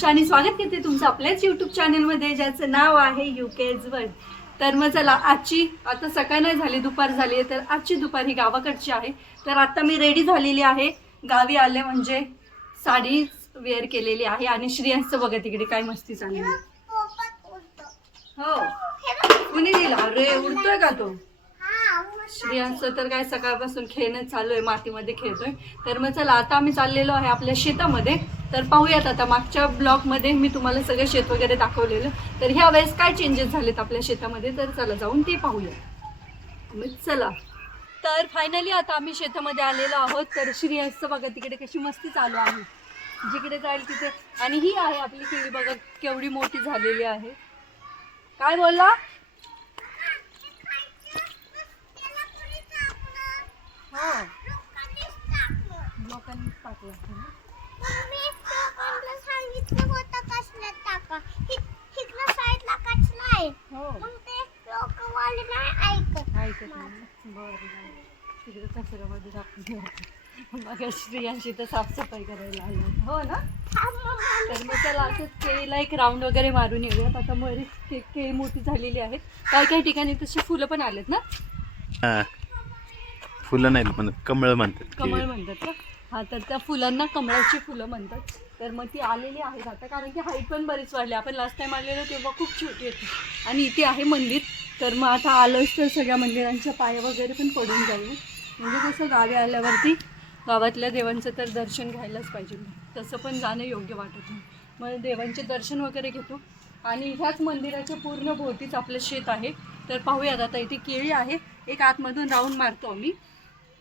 स्वागत करते तुमचं आपल्याच युट्यूब चॅनलमध्ये ज्याचं नाव आहे यू केज वर्ल्ड तर मग चला आजची आता सकाळ नाही झाली दुपार झाली आहे तर आजची दुपार ही गावाकडची आहे. तर आता मी रेडी झालेली आहे. गावी आले म्हणजे साडी वेअर केलेली आहे आणि श्रियांचं बघा तिकडे काय मस्ती चालली हो. कुणी दिला अरे उडतोय का तो? श्रियांचं तर काय सकाळपासून खेळणं चालू आहे मातीमध्ये खेळतोय. तर मग चला आता आम्ही चाललेलो आहे आपल्या शेतामध्ये. तर पाहूयात आता मागच्या ब्लॉगमध्ये मी तुम्हाला सगळं शेत वगैरे दाखवलेलं. तर ह्या वेळेस काय चेंजेस झालेत आपल्या शेतामध्ये? तर चला जाऊन ते पाहूया मग चला. तर फायनली आता आम्ही शेतामध्ये आलेलो आहोत. तर श्रीहस्त बघा तिकडे कशी मस्ती चालू आहे. जिकडे जाईल तिथे. आणि ही आहे आपली केळी बघा केवढी मोठी झालेली आहे. काय बोलला? हो. लोकांनीच टाकलं. असेल ना. हो ऐकत. नाही. ना. बरं बरं तिकडे कचऱ्यामध्ये टाकून मग स्त्रियांशी तर साफसफाई करायला आली हो ना? तर मग चला असंच केळीला एक राऊंड वगैरे मारून येऊयात. आता बरीच के- केळी मोठी झालेली आहेत. काही काही ठिकाणी तशी फुलं पण आलेत ना? हा. फुलं नाही म्हणत कमळ म्हणतात कमळ म्हणतात का हा तर त्या फुलांना कमळाची फुलं म्हणतात. तर मग ती आलेली आहेत आता कारण की हाईट पण बरीच वाढली. आपण लास्ट टाईम आलेलो तेव्हा खूप छोटी होती. आणि इथे आहे मंदिर. तर मग आता आलोच तर सगळ्या मंदिरांच्या पाया वगैरे पण पडून जाईल. म्हणजे कसं गावी आल्यावरती गावातल्या देवांचं तर दर्शन घ्यायलाच पाहिजे. तसं पण जाणं योग्य वाटत नाही. मग देवांचे दर्शन वगैरे घेतो. आणि ह्याच मंदिराच्या पूर्ण भोवतीच आपलं शेत आहे. तर पाहूयात आता इथे केळी आहे. एक आतमधून राऊंड मारतो आम्ही.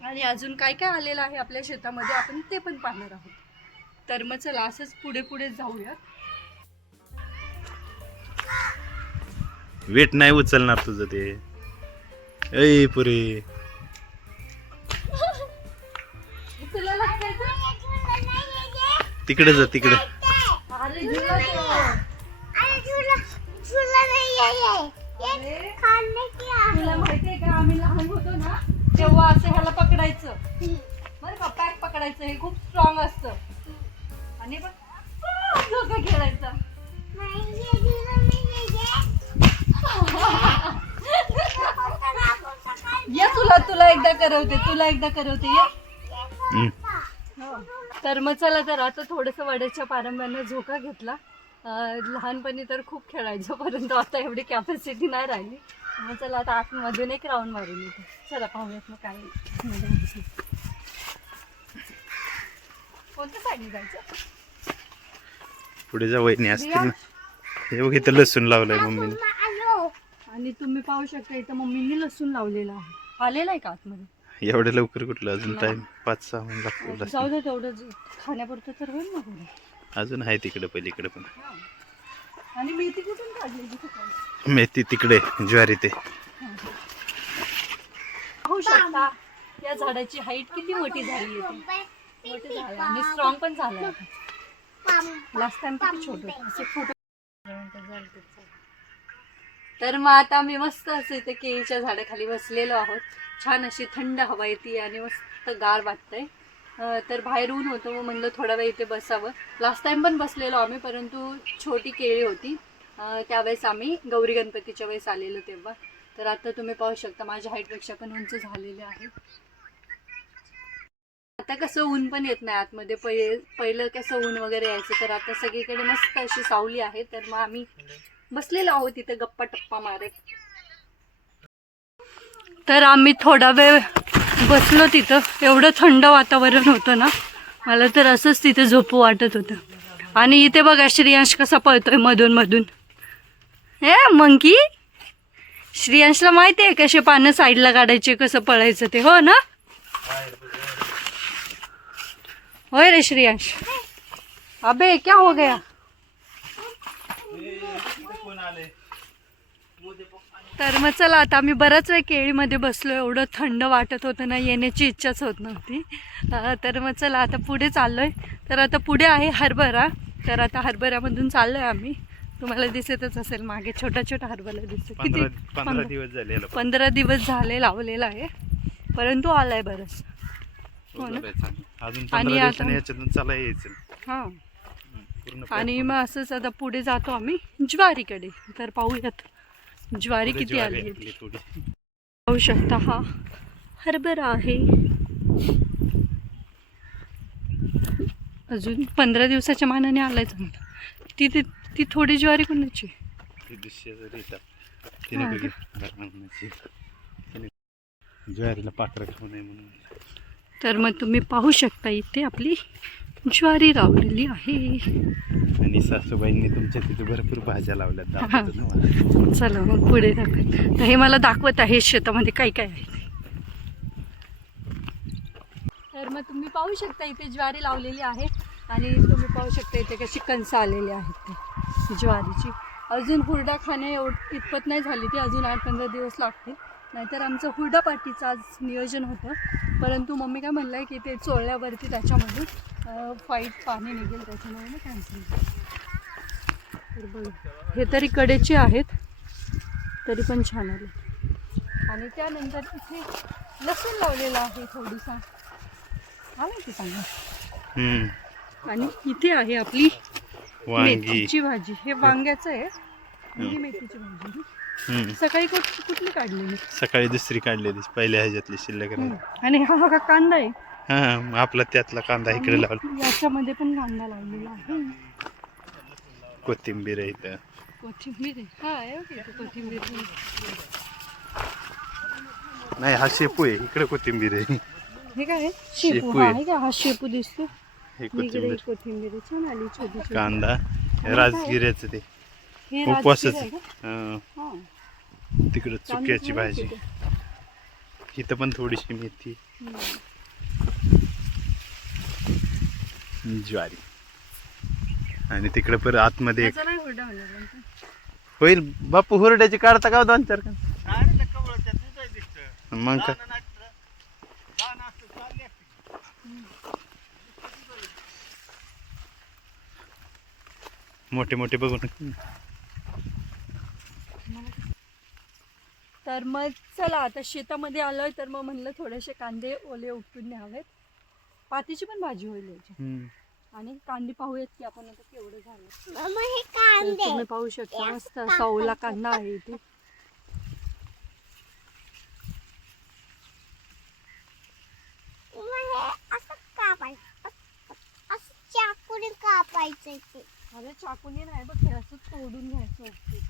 आणि अजून काय काय आलेलं आहे आपल्या शेतामध्ये आपण ते पण पाहणार आहोत. तर मग चला असंच पुढे पुढे जाऊयात. वेट नाही उचलणार तुझं ते. ऐ पुरे. तुला लागतंय का? तिकडे जा तिकडे. अरे झुला तो. अरे, तुला माहितीये का आम्ही लहान होतो ना तेव्हा असं ह्याला पकडायचं. बरं का पॅक पकडायचं हे खूप स्ट्रॉंग असतं. आणि बघ डोकं खेळायचं ये तुला तुला एकदा करवते तुला एकदा करवते ये. हो. तर मग चला तर आता थोडंसं वड्याच्या पारंब्यानं झोका घेतला लहानपणी तर खूप खेळायचो परंतु आता एवढी कॅपॅसिटी नाही राहिली मग चला आता आतमधून एक राऊंड मारून येते चला पाहूयात मग काय. कोणत्या साईडने जायचं? पुढे जा वहिनी असतील ना हे बघ इथं लसूण लावलंय मम्मीने. आणि तुम्ही पाहू शकता इथं मम्मींनी लसूण लावलेला आहे. आलेला आहे का आतमध्ये? एवढ्या लवकर कुठलं? अजून टाइम पाच सहा महिने लागतो जाऊ. दे तेवढं खाण्यापुरतं तर होईल ना. अजून आहे तिकडे पलीकडे पण. आणि मेथी कुठून काढली मेथी तिकडे ज्वारी ते. पाहू शकता या झाडाची हाईट किती मोठी झाली आहे मोठी आणि स्ट्रॉंग पण झालं लास्ट टाइम किती छोट असे फोटो तर मग आता मी मस्त असं इथे केळीच्या झाडाखाली बसलेलो आहोत. छान अशी थंड हवा येते आणि मस्त गार वाटतंय. तर बाहेर ऊन होतं मग म्हणलं थोडा वेळ इथे बसावं. लास्ट टाइम पण बसलेलो आम्ही परंतु छोटी केळी होती. त्यावेळेस आम्ही गौरी गणपतीच्या वेळेस आलेलो तेव्हा. तर आता तुम्ही पाहू शकता माझ्या हाईटपेक्षा पण उंच झालेले आहे. आता कसं ऊन पण येत नाही आतमध्ये. पहिले पहिलं कसं ऊन वगैरे यायचं तर आता सगळीकडे मस्त अशी सावली आहे. तर मग आम्ही बसलेलो आहोत तिथे गप्पा टप्पा मारत. तर आम्ही थोडा वेळ बसलो तिथं. एवढं थंड वातावरण होतं ना मला तर असंच तिथे झोपू वाटत होतं. आणि इथे बघा श्रियांश कसा पळतोय मधून मधून. हे मंकी? श्रियांशला माहिती आहे कसे पानं साईडला काढायचे कसं पळायचं ते हो ना? होय रे श्रियांश? अबे क्या हो गया? तर मग चला आता आम्ही बराच वेळ केळीमध्ये बसलो एवढं थंड वाटत होतं ना येण्याची इच्छाच होत नव्हती. तर मग चला आता पुढे चाललोय. तर आता पुढे आहे हरभरा. तर आता हरभऱ्यामधून चाललोय आम्ही. तुम्हाला दिसतच असेल मागे छोटा छोटा हरभरा दिसतो किती? पंधरा दिवस झाले. पंधरा दिवस झाले लावलेला आहे. परंतु आलाय बरंच. हो ना? अजून आणि पंधरा आता- दिवसांनी याच्यातून चाला यायचं. हां. पूर्ण आणि मग असंच आता पुढे जातो आम्ही ज्वारीकडे. तर पाहूयात ज्वारी पुढे किती ज्वारी आली आपली थोडी पाहू शकता हा हरभरा आहे. अजून पंधरा दिवसाच्या मानाने आलाय चांगला ती ती ती थोडी ज्वारी कोणाची? ती दुसऱ्या येतात तिने हा बघितली घराण्याची तिने ज्वारीला पाखरं खाऊ नये म्हणून. तर मग तुम्ही पाहू शकता इथे आपली ज्वारी लावलेली आहे. आणि सासूबाईंनी तुमच्या तिथे भरपूर भाज्या मला. चला मग पुढे दाखवत. तर हे मला दाखवत आहे शेतामध्ये काय काय आहे. तर मग तुम्ही पाहू शकता इथे ज्वारी लावलेली आहे. आणि तुम्ही पाहू शकता इथे कशी कणसं आलेली आहेत ते ज्वारीची. अजून हुरडा खाणे एवढ इतपत नाही झाली ती. अजून आठ पंधरा दिवस लागतील. नाहीतर आमचं हुरडा पार्टीचं आज नियोजन होतं. परंतु मम्मी काय म्हणलं आहे की ते चोळल्यावरती त्याच्यामध्ये फाईट पाणी निघेल त्याच्यामुळे ना कॅन्सल तर बघ. हे तरी कडेचे आहेत तरी पण छान आले. आणि त्यानंतर इथे लसूण लावलेला आहे थोडीसा. हा माहिती चांगला हम्म. आणि इथे आहे आपली वांगी. मेथीची भाजी. हे वांग्याचं आहे. ही मेथीची भाजी. हम्म. सकाळी कुठ कुठली काढलेली सकाळी दुसरी काढलेली पहिल्या ह्याच्यातली शिल्लक हम्म. राहिली. आणि हा हा कांदा आहे. हा आपला त्यातला कांदा इकडे लावला. आणि याच्यामध्ये पण कांदा लावलेला आहे. कोथिंबीर आहे इथं. कोथिंबीर आहे. हा आहे ओके इथे कोथिंबीर. नाही हा शेपू आहे. इकडे कोथिंबीर आहे. हे काय? आहे? शेपू शेपू. हा आहे. आहे का हा शेपू दिसतो. हे इकडे कोथिंबीर कोथिंबीर आहे. छान आली छोटी छोटी कांदा राजगिऱ्याचं ते. उपवासाचं का? तिकडं चुक्याची भाजी. इथं पण थोडीशी मेथी. ज्वारी. आणि तिकडे परत आतमध्ये पण. होईल. बापू हुरड्याची काढता का हो दोन चार का मग काय? मोठे मोठे बघून तर मग चला आता शेतामध्ये आलोय तर मग म्हणलं थोडेसे कांदे ओले उपटून न्यावेत. पातीची पण भाजी होईल याची. आणि कांदे पाहूयात की आपण आता केवढं झालं. हे तर तुम्ही पाहू शकता मस्त असा ओला कांदा आहे इथे. हे कापायचं. असं चाकूने कापायचं ते अरे चाकूने नाही बघ असं तोडून घ्यायचं असते.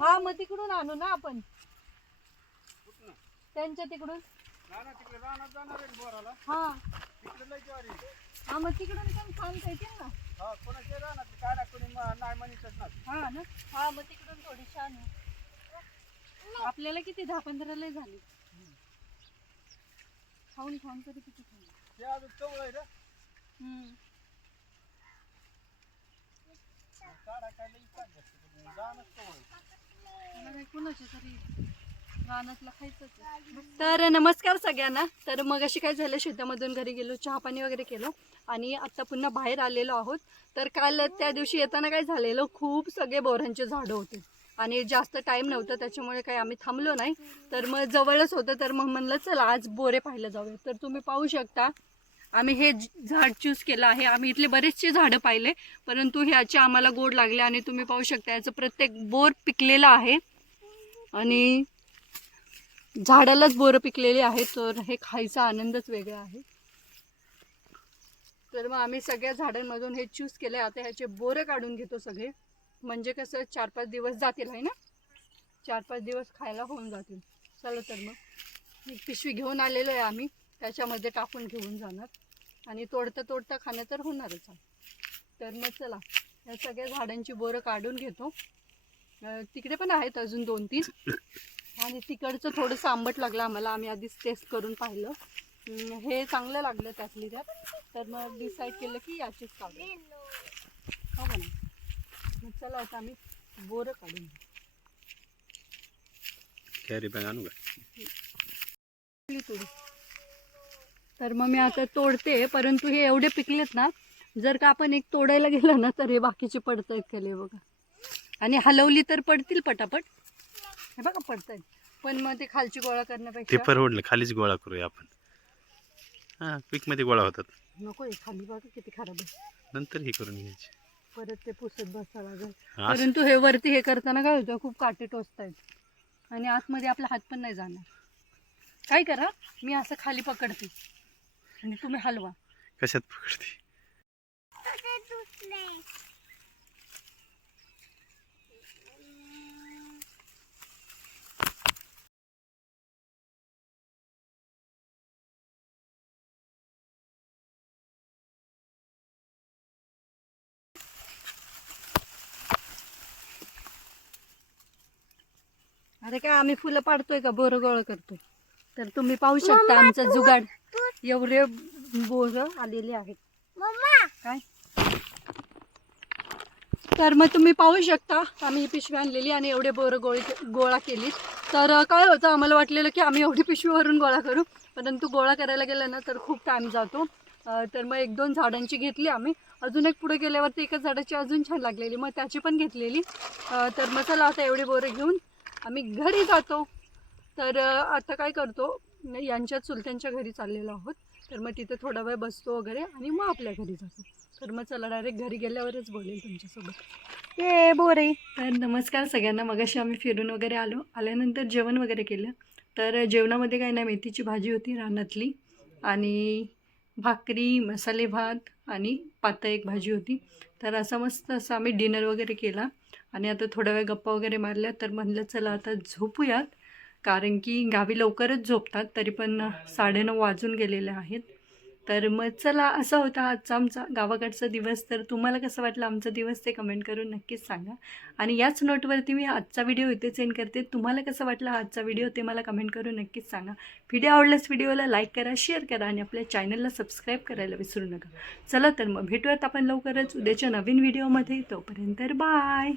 हा मग तिकडून आणू ना आपण. त्यांच्या तिकडून. हा. हा मग तिकडून पण सांगता येतील ना. हा ना. हा मग तिकडून थोडी छान आहे आपल्याला किती? दहा पंधरा लय झाली. खाऊन खाऊन तरी किती खाऊन हम्म. मला काय कुणाच्या तरी रानातला खायचंच आहे. तर नमस्कार सगळ्यांना. तर मग अशी काय झालं शेतामधून घरी गेलो चहा पाणी वगैरे केलं आणि आता पुन्हा बाहेर आलेलो आहोत. तर काल त्या दिवशी येताना काय झालेलं खूप सगळे बोरांचे झाडं होते. आणि जास्त टाईम नव्हतं त्याच्यामुळे काही आम्ही थांबलो नाही. तर मग जवळच होतं तर मग म्हणलं चला आज बोरे पाहायला जाऊया. तर तुम्ही पाहू शकता आम्ही हे झाड चूज केलं आहे. आम्ही इथले बरेचसे झाडं पाहिले परंतु ह्याचे आम्हाला गोड लागले आणि तुम्ही पाहू शकता याचं प्रत्येक बोर पिकलेलं आहे. आणि झाडालाच बोरं पिकलेली आहेत तर हे खायचा आनंदच वेगळा आहे. तर मग आम्ही सगळ्या झाडांमधून हे चूज केलं आहे आता ह्याचे बोरं काढून घेतो सगळे. म्हणजे कसं चार पाच दिवस जातील आहे ना? चार पाच दिवस खायला होऊन जातील. चला तर मग. एक पिशवी घेऊन आलेलो आहे आम्ही. त्याच्यामध्ये टाकून घेऊन जाणार. आणि तोडता तोडता खाणं तर होणारच आहे. तर मग चला या सगळ्या झाडांची बोरं काढून घेतो. तिकडे पण आहेत अजून दोन तीन आणि तिकडचं थोडंसं आंबट लागलं आम्हाला. आम्ही आधीच टेस्ट करून पाहिलं. हे चांगलं लागलं त्यातली त्यात. तर मग डिसाईड केलं की याचीच काढू. हो ना मग चला आता आम्ही बोरं काढून घेऊ. कॅरी बॅग आणू का? पिकली थोडी. तर मग मी आता तोडते परंतु हे एवढे पिकलेत ना जर का आपण एक तोडायला गेलं ना तर हे बाकीचे पडत आहेत खाली बघा. आणि हलवली तर पडतील पटापट. हे बघा पडतायत. पण मग ते खालची गोळा ते करण्यापेक्षा परवडलं खालीच गोळा करूया आपण. हां पीकमध्ये गोळा होतात. नको हे खाली बघा किती खराब आहे. नंतर हे करून घ्यायचे. परत ते पुसत बसावं लागेल. परंतु हे वरती हे करताना काय होतं खूप काटे टोचतायत. आणि आतमध्ये आपला हात पण नाही जाणार. काय करा मी असं खाली पकडते. आणि तुम्ही हलवा. कशात पकडते? अरे काय आम्ही फुलं पाडतोय का? बोरं गोळा करतोय. तर तुम्ही पाहू शकता आमचा जुगाड. एवढे बोरं आलेले आहेत. काय? तर मग तुम्ही पाहू शकता आम्ही ही पिशवी आणलेली आणि एवढे बोरं गोळी गोळा केली तर काय होतं आम्हाला वाटलेलं की आम्ही एवढी पिशवीवरून गोळा करू. परंतु गोळा करायला गेलं ना तर खूप टाईम जातो. तर मग एक दोन झाडांची घेतली आम्ही. अजून एक पुढे गेल्यावरती एका झाडाची अजून छान लागलेली. मग त्याची पण घेतलेली. तर मग चला आता एवढे बोरं घेऊन आम्ही घरी जातो. तर आता काय करतो यांच्या चुलत्यांच्या घरी चाललेलो आहोत. तर मग तिथे थोडा वेळ बसतो वगैरे आणि मग आपल्या घरी जातो. तर मग चला डायरेक्ट घरी गेल्यावरच बोलेल तुमच्यासोबत. ये बोरे. तर नमस्कार सगळ्यांना. मगाशी आम्ही फिरून वगैरे आलो. आल्यानंतर जेवण वगैरे केलं. तर जेवणामध्ये काय नाही मेथीची भाजी होती रानातली आणि भाकरी मसाले भात आणि पातळ एक भाजी होती. तर असं मस्त असं आम्ही डिनर वगैरे केला. आणि आता थोड्या वेळ गप्पा वगैरे मारल्या तर म्हणलं चला आता झोपूयात. कारण की गावी लवकरच झोपतात तरी पण साडेनऊ वाजून गेलेले आहेत. तर मग चला असा होता आजचा आमचा गावाकडचा दिवस. तर तुम्हाला कसं वाटलं आमचा दिवस ते कमेंट करून नक्कीच सांगा. आणि याच नोटवरती मी आजचा व्हिडिओ इथे सेंड करते. तुम्हाला कसं वाटलं आजचा व्हिडिओ ते मला कमेंट करून नक्कीच सांगा. व्हिडिओ आवडल्यास व्हिडिओला लाईक करा शेअर करा आणि आपल्या चॅनलला सबस्क्राईब करायला विसरू नका. चला तर मग भेटूयात आपण लवकरच उद्याच्या नवीन व्हिडिओमध्ये तोपर्यंत बाय